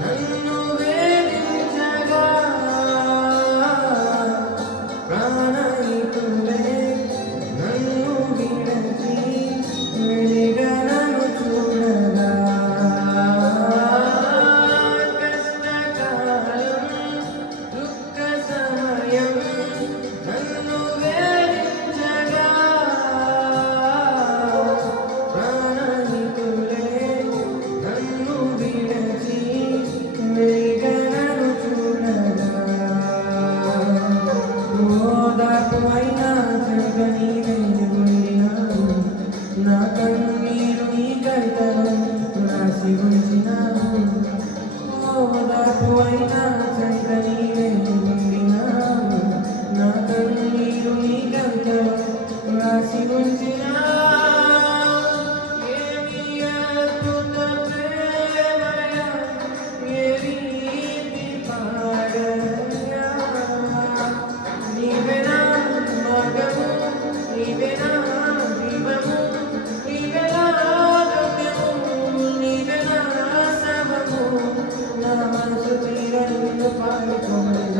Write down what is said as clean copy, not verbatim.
నన్ను వేధించగా ప్రాణహితుడే నన్ను విడచి వెలిగనను చూడగా కష్టకాలం దుఃఖ సమయం నన్ను వేధించగా ప్రాణహితుడే నన్ను విడచి వెలిగనను చూడగా ఓదార్పువైనా చెరగని వెలుగుండినావు నా కన్నీరు నీ కవితలో రాసి ఉంచినావు ఓదార్పువైనా చెరగని వెలుగుండినావు నా కన్నీరు నీ కవితలో రాసి ఉంచినావు ఏమి అద్భుత ప్రేమయ ఏ రీతి పాడయా నీవెనా మార్గము నీవెనా జీవము నీవెనా గమ్యము నీవెనా సర్వము నా మనసు తీరని పాడుకోమని